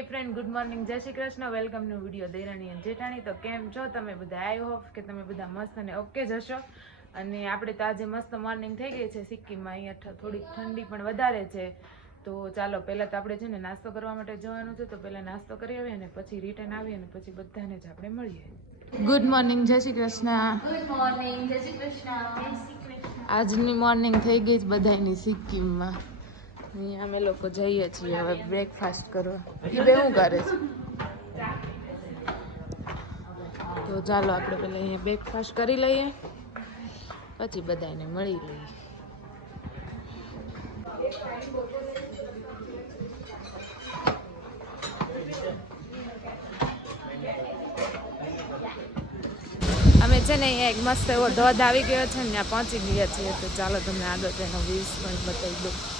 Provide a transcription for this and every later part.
હે friend good morning Jai Shri Krishna. વેલકમનું video દૈરાણી અને જેઠાણી તો કેમ છો? તમે બધા આઈ હોપ કે તમે બધા મસ્ત અને ઓકે જશો અને આપણે તો આજે મસ્ત મોર્નિંગ થઈ ગઈ છે સિક્કિમમાં. અહીંયા થોડીક ઠંડી પણ વધારે છે. તો ચાલો પહેલાં તો આપણે છે ને નાસ્તો કરવા માટે જવાનું છે. તો પહેલાં નાસ્તો કરી આવીએ અને પછી રિટર્ન આવીએ અને પછી બધાને જ આપણે મળીએ. ગુડ મોર્નિંગ જય શ્રી કૃષ્ણ. ગુડ મોર્નિંગ જય શ્રી કૃષ્ણ. આજની મોર્નિંગ થઈ ગઈ છે બધાની સિક્કિમમાં. અહીંયા અમે લોકો જઈએ છીએ હવે બ્રેકફાસ્ટ કરવા. એ બે શું કરે છે? તો ચાલો આપણે પહેલાં અહીંયા બ્રેકફાસ્ટ કરી લઈએ, પછી બધાને મળી લઈએ. અમે છે ને અહીંયા એક મસ્ત એવો ધોધ આવી ગયો છે ને ત્યાં પહોંચી ગયા છીએ, તો ચાલો તમને આગળ તેનો વ્યૂઝ પણ બતાવી દઉં.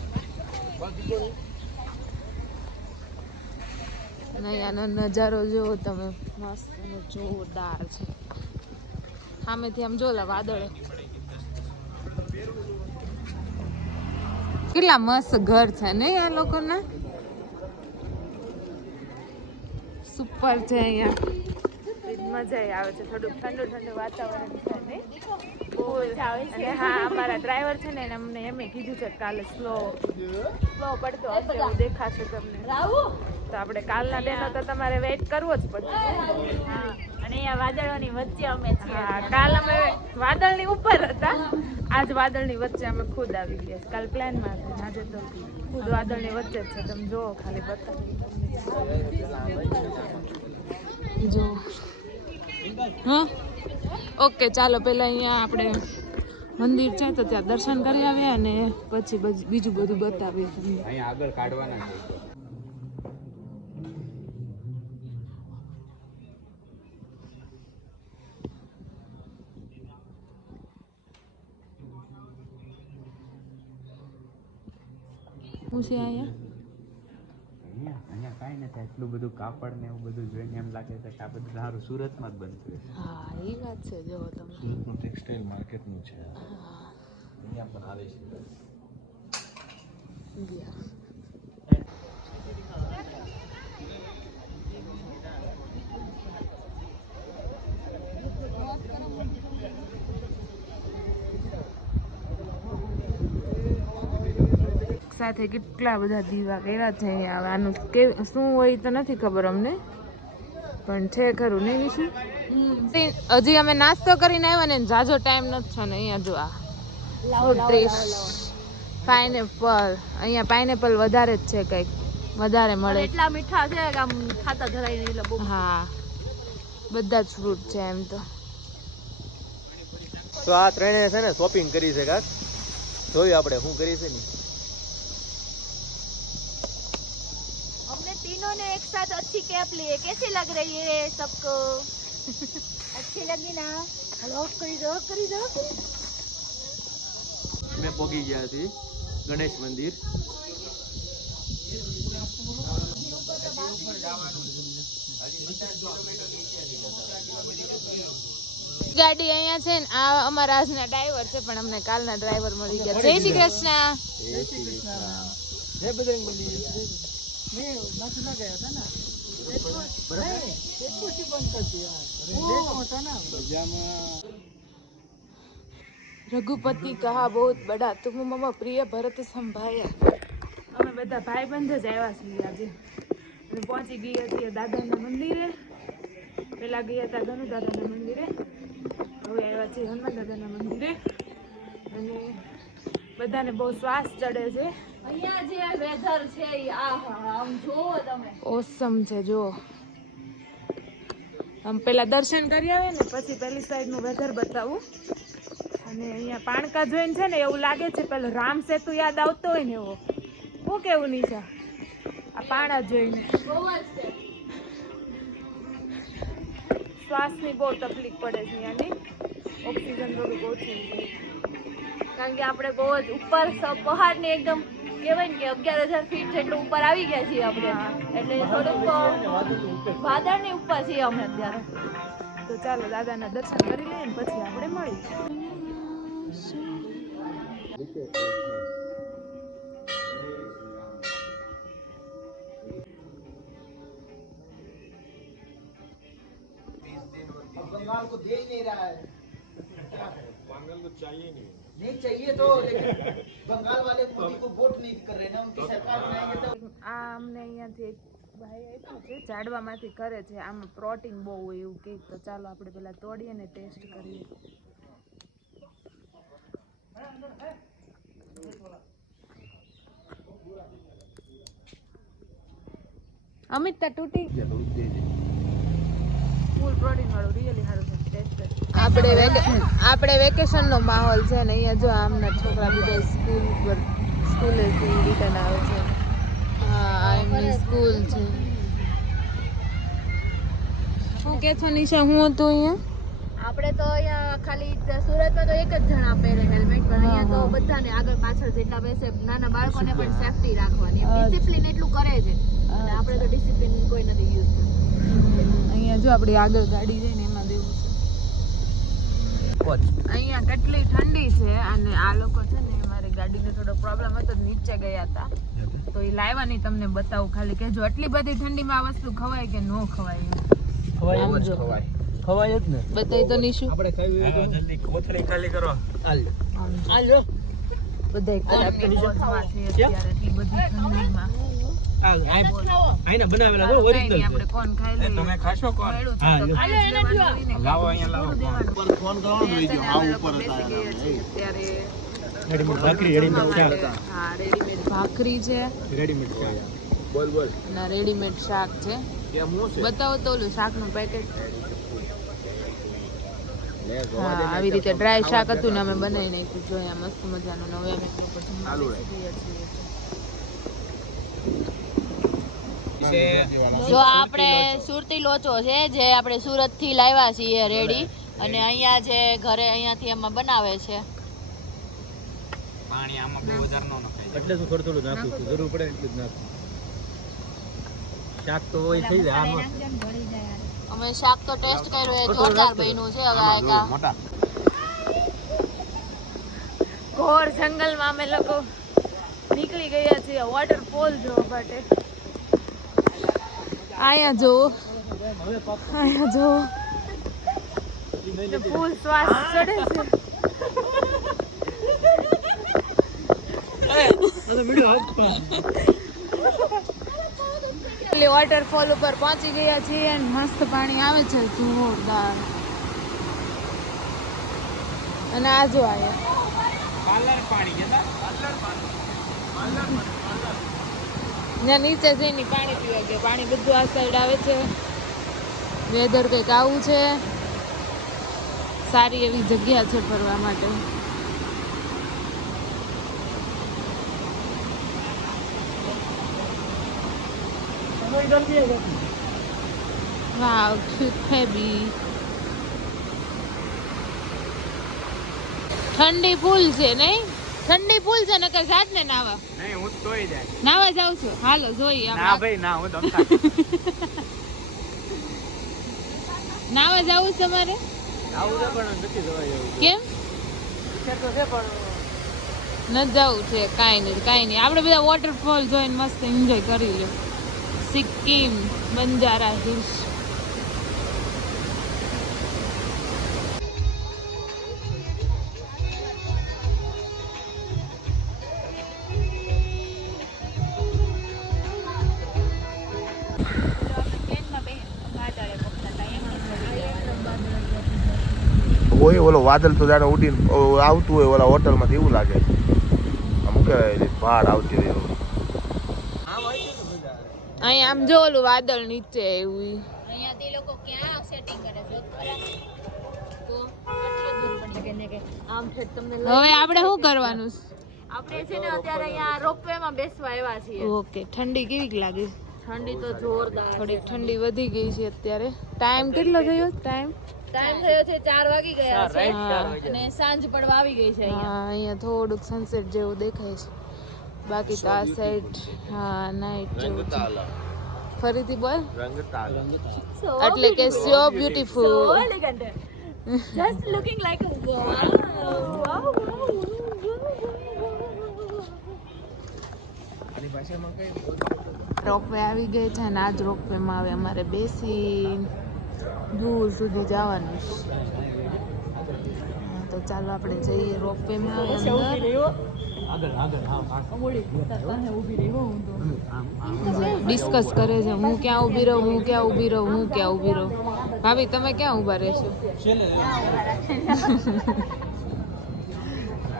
અહીંયાનો નજારો જુઓ તમે. મસ્ત જોરદાર છે. સામેથી આમ જોલા વાદળે. કેટલા મસ્ત ઘર છે ને આ લોકોના? સુપર છે અહીંયા. મજા આવે છે. થોડુંક ઠંડુ ઠંડુ વાતાવરણ અને હા અમારા ડ્રાઈવર છે ને એને અમને એમ કીધું છે કાલે સ્લો સ્લો પડતો હશે એવું દેખાશે તમને. તો આપણે કાલના ડેનો તો તમારે વેઇટ કરવો જ પડશે. અને અહીંયા વાદળોની વચ્ચે અમે હા કાલ અમે વાદળની ઉપર હતા. આજ વાદળની વચ્ચે અમે ખુદ આવી ગયા કાલ પ્લાનમાં હતા. આજે તો ખુદ વાદળની વચ્ચે જ છે. તમે જુઓ ખાલી બતાવી. જો. હા? ઓકે ચાલો પહેલાં અહીંયા આપણે મંદિર છે તો ત્યાં દર્શન કરી આવીએ અને પછી બીજું બધું બતાવીએ અહીંયા આગળ કાઢવાના છે. હું છે અહીંયા? અહીંયા કાંઈ નથી એટલું બધું કાપડ ને એવું બધું જોઈને એમ લાગે છે કે આ બધું સારું સુરતમાં જ બનતું હા એ વાત છે જો તમે. સુરતનું ટેક્સટાઇલ માર્કેટનું છે. અહીંયા પણ આવે છે. ગયા. સાથે કેટલા બધા દીવા કર્યા છે અહીંયા હવે આનું કે શું હોય તો નથી ખબર અમને. પણ છે ખરું નહીં વિશે હજી અમે નાસ્તો કરીને આવ્યા ને જાજો ટાઈમ નથી ને અહીંયા જો આ. પાઇનેપલ અહીંયા પાઇનેપલ વધારે જ છે કંઈક. વધારે મળે. એટલા મીઠા છે કે આમ ખાતા ધરાય નહીં એટલે બહુ હા. બધા જ ફ્રૂટ છે એમ તો. તો આ ત્રણે છે ને શોપિંગ કરી છે કાક. જોયું આપણે શું કરી છે ને? एक साथ अच्छी कैप ली है कैसी लग रही है सबको अच्छी लगी ना लॉक કરી દો કરી દો અમે પોગી ગયા છીએ ગણેશ મંદિર ગાડી અહીંયા છે ને આ અમારા આજના ડ્રાઈવર છે પણ અમને કાલના ડ્રાઈવર મળી ગયા જય શ્રી કૃષ્ણ રઘુપતિ કહા બહુ બડા. તું મમ પ્રિય ભરત સંભાયા. અમે બધા ભાઈબંધ જ આવ્યા છીએ આજે. અને પહોંચી ગઈ હતી દાદાના મંદિરે. પેલા ગયા હતા ધનુ દાદાના મંદિરે. હવે આવ્યા છીએ હનુમાન દાદાના મંદિરે. અને બધાને બહુ શ્વાસ ચડે છે. અહીંયા જે વેધર છે આમ જોવો તમે. ઓસમ છે જો આમ પેલા દર્શન કરી આવે ને પછી પેલી સાઈડનું વેધર બતાવું. અને અહીંયા પાણકા જોઈને છે ને એવું લાગે છે પેલો રામ સેતુ યાદ આવતો હોય ને એવો. શું કેવું નિશા આ પાણા જોઈને. શ્વાસની બહુ તકલીફ પડે છે અહીંયાની. ઓક્સિજન થોડુંક ઓછું છે. કારણ કે આપણે બહુ જ ઉપર સ- પહાડની એકદમ કહેવાય ને કે અગિયાર હજાર ફીટ જેટલું ઉપર આવી ગયા છીએ આપણે હા. એટલે થોડુંક વાદળની ઉપર છીએ અમે અત્યારે તો ચાલો દાદાના દર્શન કરી લઈએ ને પછી આપણે મળીએ बंगाल को दे ही नहीं रहा है बंगाल को चाहिए नहीं नहीं चाहिए तो लेकिन बंगाल वाले मोदी को वोट नहीं कर रहे ना उनकी सरकार बनाएंगे तो આ અમને અહીંયાથી એક ભાઈ આપ્યું છે ઝાડવામાંથી કરે છે આમાં પ્રોટીન બહુ હોય એવું કહે તો ચાલો આપણે પેલા તોડીએ ને ટેસ્ટ કરીએ અમિત તા તૂટી ફૂલ પ્રોટીન વાળું રિયલી સારું છે ટેસ્ટ આપણે આપણે વેકેશન નો માહોલ છે ને અહીંયા જો આમના છોકરા બધા સ્કૂલ પર સ્કૂલે રિટર્ન આવે છે. હા આ એમની સ્કૂલ છે. શું કે છો નિશા હું હતું અહીંયા? આપણે તો અહીંયા ખાલી સુરતમાં તો એક જ જણા પહેરે હેલ્મેટ પણ અહીંયા તો બધાને આગળ પાછળ જેટલા બેસે નાના બાળકોને પણ સેફટી રાખવાની. ડિસિપ્લિન એટલું કરે છે. અને આપણે તો ડિસિપ્લિન કોઈ નથી યુઝ કરતા. અહીંયા જો આપણી આગળ ગાડી જાય ને એમાં દેવું છે. અહીંયા કેટલી ઠંડી છે અને આ લોકો છે ને મારી ગાડીનો થોડો પ્રોબ્લેમ હતો નીચે ગયા હતા. તો એ લાવવાની તમને બતાવું ખાલી કે જો આટલી બધી ઠંડીમાં આ વસ્તુ ખવાય કે ન ખવાય ખવાય જો. ખવાય. જ ને. બતાવી તો નીશું આપણે ખાવી જલ્દી કોથળી ખાલી કરો. આમ જો. બધાય કોણની મોજમાં છે અત્યારે એટલી બધી ઠંડીમાં. આઈના બનાવેલા તો ઓરિજિનલ આપણે કોણ ખાઈ. તમે ખાશો કોણ હા. લાવો અહીંયા લાવો થોડું ફોન કરવાનો ત્યાં છે આ ઉપર હતા રેડીમેડ ભાખરી રેડીમેડ શાક. હા રેડીમેડ ભાખરી છે. રેડીમેડ શાક. બોલ બોલ. ના રેડીમેડ શાક છે. બતાવો તો ઓલું શાકનું પેકેટ હા આવી રીતે ડ્રાય શાક હતું ને અમે બનાવી નાખ્યું જોઈએ મસ્ત મજાનું નવે અમે તો છીએ જો આપણે સુરતી લોચો છે જે આપણે સુરતથી લાવ્યા છીએ રેડી અને અહીંયા જે ઘરે અહીંયાથી એમાં બનાવે છે. પાણી આમાં બહુ વધારે ન નખાય. એટલે શું થોડું થોડું નાખું છું જરૂર પડે એટલું જ નાખું શાક તો હોય થઈ જાય આમાં. અમે શાક તો ટેસ્ટ કર્યો એ જોરદાર બન્યું છે હવે આ મોટા. ઘોર જંગલમાં અમે લોકો નીકળી ગયા છીએ વોટરફોલ જોવા માટે. અહીંયા જો. અહીંયા જો. ફૂલ શ્વાસ ચડે છે. વોટરફોલ ઉપર પહોંચી ગયા છીએ અને મસ્ત પાણી આવે છે જોરદાર. અને આ જો આયા. પાર્લર પાણી કેતા ત્યાં નીચે જઈને પાણી પીવા ગયા. પાણી બધું આ સાઈડ આવે છે. વેધર કંઈક આવું છે. સારી એવી જગ્યા છે ફરવા માટે. વાવ baby. ઠંડી ફૂલ છે નહીં? ઠંડી ફૂલ છે નકર જાત ને નાવા. નહીં હું તોય જાય. નાવા જાઉં છું. હાલો જોઈ ના ભાઈ ના હું તમતા નાવા જાવું છે તમારે આવું છે પણ નથી જવા એવું કેમ? છે તો છે પણ ન જવું છે કાંઈ નહીં કાંઈ નહીં. આપણે બધા વોટરફોલ જોઈને મસ્ત એન્જોય કરી લો સિક્કિમ બંજારા હિલ્સ. હોય ઓલો વાદળ તો જાણે ઉડીને આવતું હોય ઓલા હોટલમાંથી એવું લાગે. અમુક બહાર આવતી હોય એવું. અહીં આમ જો ઓલું વાદળ નીચે એવું ઈ. અહીંયાથી લોકો ક્યાં સેટિંગ કરે છે? ખરા? તો આટલો દૂર પડી કે ને કે આમ છે તમને હવે આપણે શું કરવાનું? આપણે છે ને અત્યારે અહીંયા રોપવે માં બેસવા આવ્યા છીએ. ઓકે ઠંડી કેવી લાગે? ઠંડી તો જોરદાર થોડીક ઠંડી વધી ગઈ છે અત્યારે. ટાઈમ કેટલો થયો? ટાઈમ ટાઈમ થયો છે ચાર વાગી ગયા છે. હા અને સાંજ પડવા આવી ગઈ છે અહીંયા. હા અહીંયા થોડુંક સનસેટ જેવું દેખાય છે. બાકી તો આ સાઈડ હા નાઈટ જેવું છે. ફરીથી બોલ. એટલે કે. So beautiful wow. Wow, wow, ropeway આવી ગઈ છે અને આજ રોપવે માં હવે અમારે બેસી દૂર સુધી જવાનું છે. તો ચાલો આપણે જઈએ રોપવે માં હવે ડિસ્કસ કરે છે હું ક્યાં ઊભી રહું હું ક્યાં ઊભી રહું હું ક્યાં ઊભી રહું. ભાભી તમે ક્યાં ઊભા રહેશો?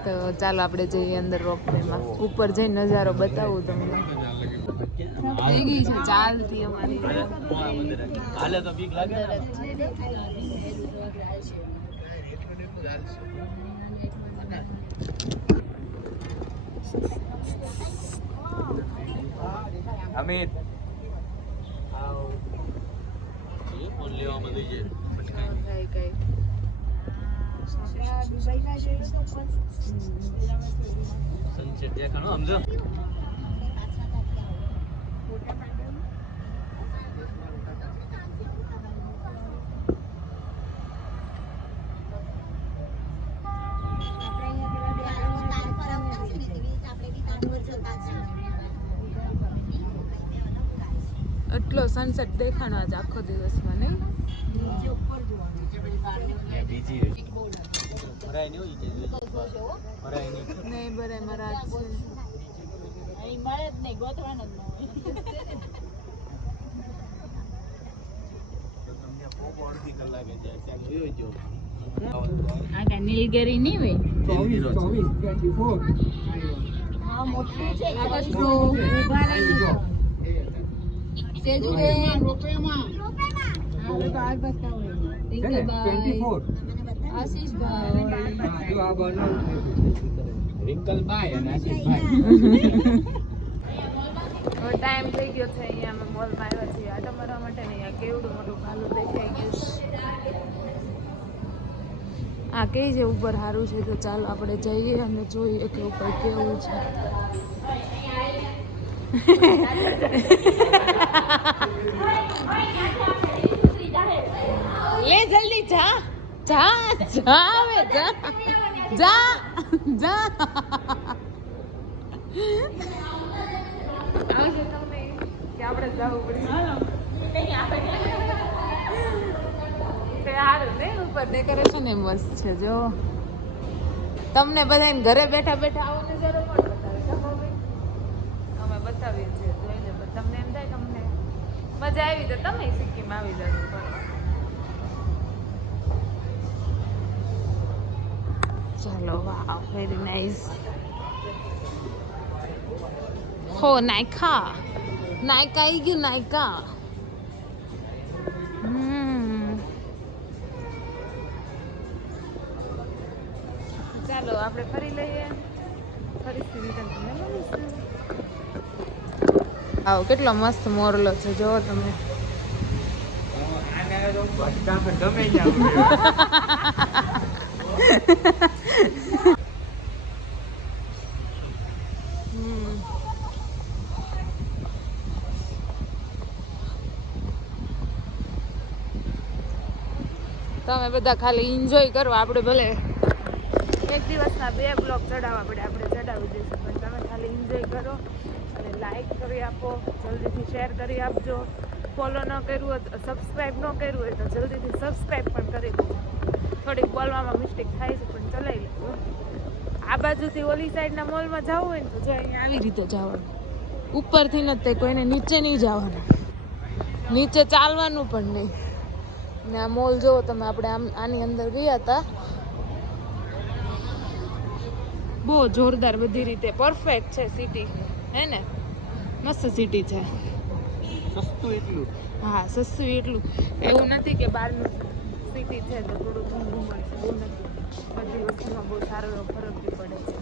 તો ચાલો આપણે જઈએ અંદર રોપવેમાં. ઉપર જઈને નજારો બતાવું તમને. થઈ ગઈ છે ચાલતી અમારી હાલે તો બીક લાગે અમિત. ફોન લેવામાં દઈ છે કઈ કઈ સનસેટ દેખાણો સમજો? સનસેટ દેખાણો આજ આખો દિવસમાં નહીં? નહીં ભરાય મારા મળે જ નહીં ગોતવાનો જ નીલગિરી નહીં હોય? મોટું છે ટાઈમ થઈ ગયો છે અહીંયા અમે મોલમાં આવ્યા છીએ આટો મારવા માટે ને અહીંયા કેવડું મોટું ભાલું દેખાઈ ગયું આ કઈ છે ઉપર સારું છે તો ચાલો આપણે જઈએ અને જોઈએ કે ઉપર કેવું છે લે જલ્દી જા. જા જા હવે જા. જા જા. તમને કે આપણે જવું પડશે ને? ઉપર ડેકોરેશન એ મસ્ત છે જો. તમને બધાને ઘરે બેઠા બેઠા આવો નજારો પણ બતાવીએ છીએ જોઈ લે તમને એમ થાય કે અમને મજા આવી તો તમે સિક્કિમ આવી જજો ચાલો વાહ વેરી નાઇસ હો નાયકા નાયકા આવી ગયું નાયકા. ચાલો આપણે ફરી લઈએ. ફરીથી return તમને મળીશું. આવો, કેટલો મસ્ત મોરલો છે, જોવો તમે. તમે બધા ખાલી એન્જોય કરો, આપણે ભલે એક દિવસના બે બ્લોક ચડાવવા પડે, આપણે ચડાવી દઈશું, પણ તમે ખાલી એન્જોય કરો લાઈક કરી આપો, જલ્દીથી શેર કરી આપજો. ફોલો ન કર્યું હોય તો સબસ્ક્રાઈબ ન કર્યું હોય તો જલ્દીથી સબસ્ક્રાઈબ પણ કરી દેજો થોડીક બોલવામાં મિસ્ટેક થાય છે, પણ ચલાવી લેજો. આ બાજુથી ઓલી સાઈડના મોલમાં જવું હોય ને તો જો અહીંયા આવી રીતે જવાનું. ઉપરથી નથી તે કોઈને નીચે નહીં જવાનું. નીચે ચાલવાનું પણ નહીં. ને આ મોલ જુઓ તમે, આપણે આમ આની અંદર ગયા હતા. બહુ જોરદાર બધી રીતે પરફેક્ટ છે સિટી હે ને? મસ્ત સિટી છે. સસ્તું એટલું? હા સસ્તું એટલું. એવું નથી કે બહારનું સિટી છે તો થોડું મોંઘું મળશે એવું નથી. બધી વસ્તુમાં બહુ સારો એવો ફરક બી પડે છે.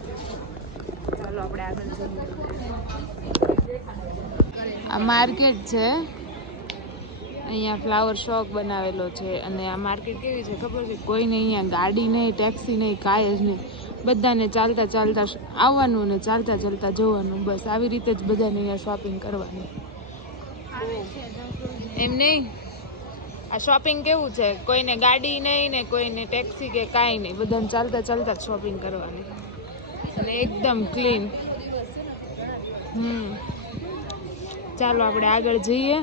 ચાલો આપણે આગળ જઈએ. આ માર્કેટ છે. અહીંયા ફ્લાવર શોપ બનાવેલો છે અને આ માર્કેટ કેવી છે ખબર છે? કોઈને અહીંયા ગાડી નહીં ટેક્સી નહીં કાંઈ જ નહીં. બધાને ચાલતા ચાલતા આવવાનું ને ચાલતા ચાલતા જવાનું. બસ આવી રીતે જ બધાને અહીંયા શોપિંગ કરવાની. એમ નહીં? આ શોપિંગ કેવું છે? કોઈને ગાડી નહીં ને કોઈને ટેક્સી કે કાંઈ નહીં. બધાને ચાલતા ચાલતા જ શોપિંગ કરવાની. અને એકદમ ક્લીન હમ. ચાલો આપણે આગળ જઈએ.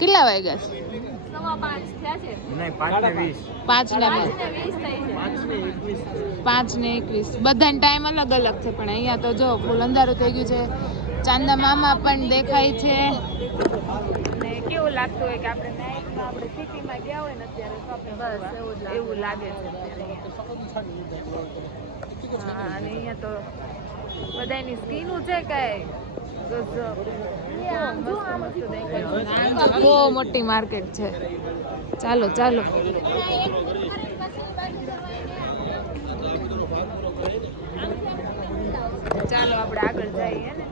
કેટલા વાગ્યા છે? પાંચ ને એકવીસ બધાને ટાઈમ અલગ અલગ છે પણ અહીંયા તો જો ફૂલ અંધારું થઈ ગયું છે. ચાંદા મામા પણ દેખાય છે. ને કેવું લાગતું હોય કે આપણે આપણે સિટીમાં ગયા હોય ને અત્યારે શોપિંગ એવું એવું લાગે. છે હા અને અહીંયા તો બધાની સ્કીન છે કાંઈ? બહુ મોટી માર્કેટ છે. ચાલો ચાલો. ચાલો આપણે આગળ જઈએ ને?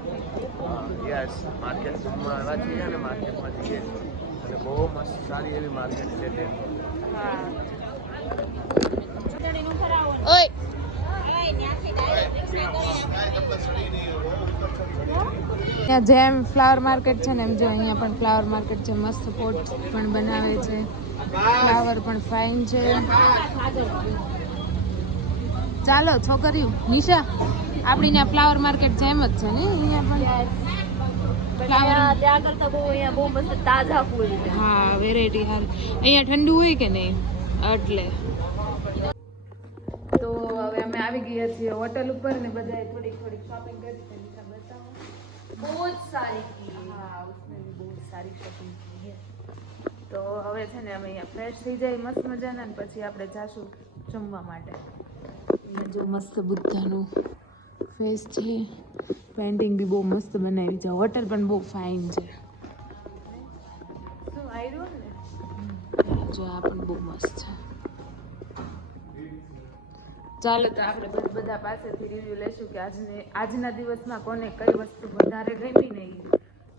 યસ માર્કેટમાં આવ્યા છીએ અને માર્કેટમાં જઈએ. અને બહુ મસ્ત સારી એવી માર્કેટ છે તે. હા. ઓય ત્યાં જેમ ફ્લાવર માર્કેટ છે ને એમ જો અહીંયા પણ ફ્લાવર માર્કેટ છે મસ્ત પોટ પણ બનાવે છે. ફ્લાવર પણ ફાઇન છે. ચાલો છોકરીઓ નિશા આપણી ત્યાં ફ્લાવર માર્કેટ છે એમ જ છે ને અહીંયા પણ? હા વેરાયટી હાલ. અહીંયા ઠંડુ હોય કે નહીં? એટલે. તો આવી ગઈ હતી હોટલ ઉપર ને બધાએ થોડીક થોડીક શોપિંગ કરી છે બતાવો. બહુ જ સારી હા ઉસને બહુ સારી શોપિંગ થઈ તો હવે છે ને અમે અહીંયા ફ્રેશ થઈ જાય મસ્ત મજાના ને પછી આપણે જાશું જમવા માટે. જો મસ્ત બુદ્ધાનું ફેસ છે. પેન્ટિંગ બી બહુ મસ્ત બનાવી છે. હોટલ પણ બહુ ફાઇન છે. જો આ પણ બહુ મસ્ત છે. ચાલો તો આપણે બધ- બધા પાસેથી રિવ્યુ લેશું કે આજને આજના દિવસમાં કોને કઈ વસ્તુ વધારે ગમી નહીં.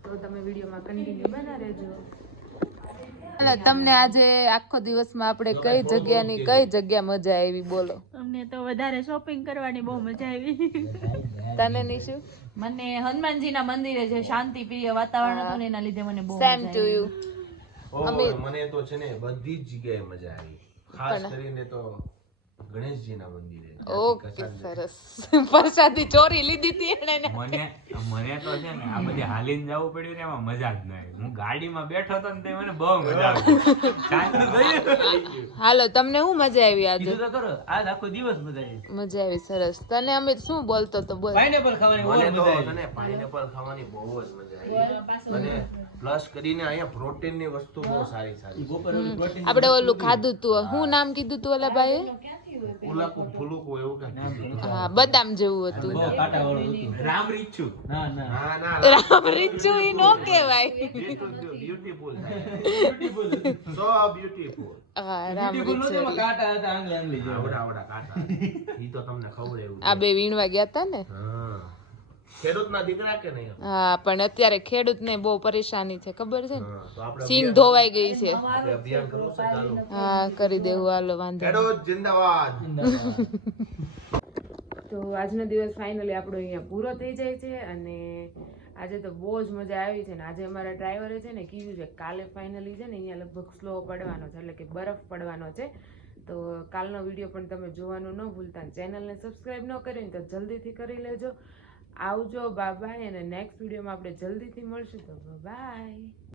તો તમે વિડીયોમાં કન્ટિન્યુ બના રહેજો. તમને આજે આખો દિવસમાં આપણે કઈ જગ્યાની કઈ જગ્યા મજા આવી બોલો. અમને તો વધારે શોપિંગ કરવાની બહુ મજા આવી. તને નીશુ? મને હનુમાનજીના મંદિરે જે શાંતિ પ્રિય વાતાવરણ હતું એના લીધે મને બહુ સેમ ટુ યુ મને તો છે ને બધી જ જગ્યાએ મજા આવી. ખાસ કરીને તો ગણેશજીના મંદિરે. ઓકે સરસ. પ્રસાદી ચોરી લીધી હતી એને મને મને તો છે ને આ બધી હાલીને જવું પડ્યું ને એમાં મજા જ નહીં હું ગાડીમાં બેઠો હતો ને તે મને બહુ મજા આવી. હાલો તમને શું મજા આવી આજે? તો કરો આજ આખો દિવસ મજા આવી. મજા આવી સરસ. તને અમે શું બોલતો તો બોલ. પાઈનેપલ ખાવાની બહુ મજા આવી. તને પાઈનેપલ ખાવાની બહુ જ મજા આવી. અને પ્લસ કરીને અહીંયા પ્રોટીનની વસ્તુ બહુ સારી સારી. આપણે ઓલું ખાધું તું શું નામ કીધું તું ઓલા ભાઈએ? ઉલાકું ફુલુકું એવું કંઈક હા બદામ જેવું હતું. રામ રીછું ના ના. ના ના રામ રીચું ઈ નો કહેવાય. બ્યુટીફુલ સો બ્યુટીફુલ હા રામ રીચું કાંટા હતા આંગળી આંગળી આવડા આવડા કાંટા ઈ તો તમને ખબર એવું આ બે વીણવા ગયા હતા ને? ખેડૂતના દીકરા કે નહીં? હા પણ અત્યારે ખેડૂતને બહુ પરેશાની છે ખબર છે ને? તો સિંગ ધોવાઈ ગઈ છે. હા કરી દેવું હાલો વાંધો ખેડૂત જિંદાબાદ. તો આજનો દિવસ ફાઇનલી આપણો અહીંયા પૂરો થઈ જાય છે અને આજે તો બહુ જ મજા આવી છે ને. આજે અમારા ડ્રાઈવરે છે ને કીધું છે કે કાલે ફાઇનલી છે ને અહીંયા લગભગ સ્લો પડવાનો છે એટલે કે બરફ પડવાનો છે. તો કાલનો વીડિયો પણ તમે જોવાનું ન ભૂલતા ચેનલને સબસ્ક્રાઈબ ન કરી તો જલ્દીથી કરી લેજો. આવજો બાય અને નેક્સ્ટ વિડીયોમાં આપણે જલ્દીથી મળશું. તો બાય